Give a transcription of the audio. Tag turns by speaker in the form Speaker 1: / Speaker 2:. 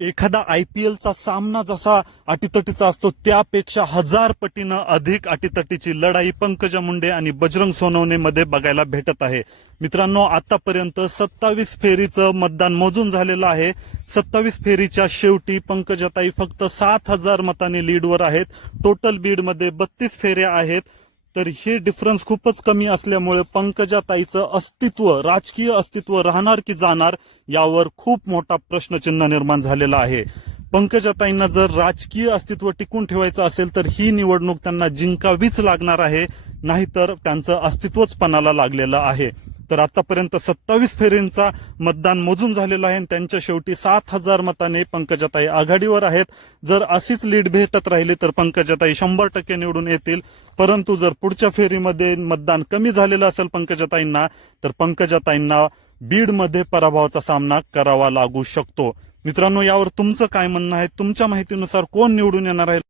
Speaker 1: एखादा I P एलचा सामना जसा अटीतटीचा असतो त्यापेक्षा हजार पटीनं अधिक अटीतटीची लढाई पंकजा मुंडे आणि बजरंग सोनवणेमध्ये बघायला भेटत आहे. मित्रांनो आतापर्यंत सत्तावीस फेरीचं मतदान मोजून झालेलं आहे. सत्तावीस फेरीच्या शेवटी पंकजाताई फक्त सात हजार मतांनी लीडवर आहेत. टोटल बीडमध्ये बत्तीस फेऱ्या आहेत. तर हे डिफरन्स खूपच कमी असल्यामुळे पंकजाताईचं अस्तित्व राजकीय अस्तित्व राहणार की जाणार यावर खूप मोठा प्रश्नचिन्ह निर्माण झालेला आहे. पंकजाताईंना जर राजकीय अस्तित्व टिकून ठेवायचं असेल तर ही निवडणूक त्यांना जिंकावीच लागणार आहे नाहीतर त्यांचं अस्तित्वच पणाला लागलेलं आहे. तर आतापर्यंत सत्तावीस फेरींचा मतदान मोजून झालेला आहे आणि त्यांच्या शेवटी सात हजार मताने पंकजाताई आघाडीवर आहेत. जर अशीच लीड भेटत राहिली तर पंकजाताई शंभर टक्के निवडून येतील. परंतु जर पुढच्या फेरीमध्ये मतदान कमी झालेलं असेल पंकजाताईंना तर पंकजाताईंना बीडमध्ये पराभवाचा सामना करावा लागू शकतो. मित्रांनो यावर तुमचं काय म्हणणं आहे? तुमच्या माहितीनुसार कोण निवडून येणार आहे?